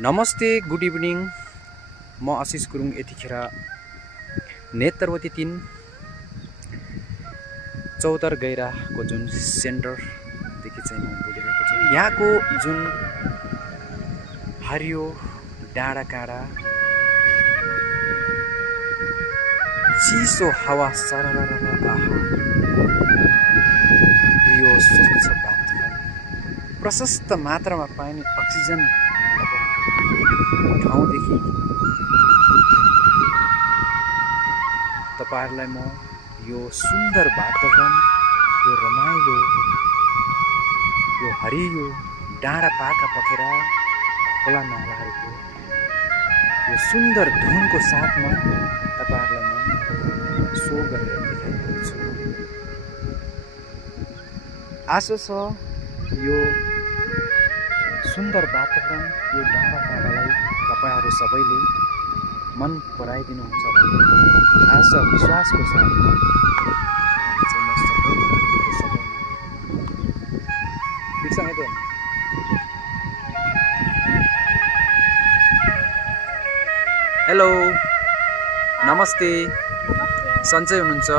नमस्ते, good evening. म आशिष गुरुङ यतिखेर नेत्रवती 3 चौतार गैराको जुन सेन्टरदेखि चाहिँ म बोलिरहेको छु। यहाँको जुन हरियो डाँडा काँडा, चिसो हावा, यो स्वच्छ वातावरण, प्रशस्त मात्रामा पाइने अक्सिजन ठाउँदेखि तपाईहरुलाई म यो सुन्दर वातावरण, यो रमाइलो, यो हरियो डाँडा पाका पखेरा, खोला नालाहरूको यो सुन्दर धुनको साथमा तपाईहरुलाई म सो गरेर देखाइरहेको छु। आशा छ यो सुन्दर वातावरण, यो डाँडा काँडालाई तपाईहरु सबैले मन पराइदिनुहुन्छ भन्ने आशा विश्वासको साथमा हेलो, नमस्ते। सन्चै हुनुहुन्छ?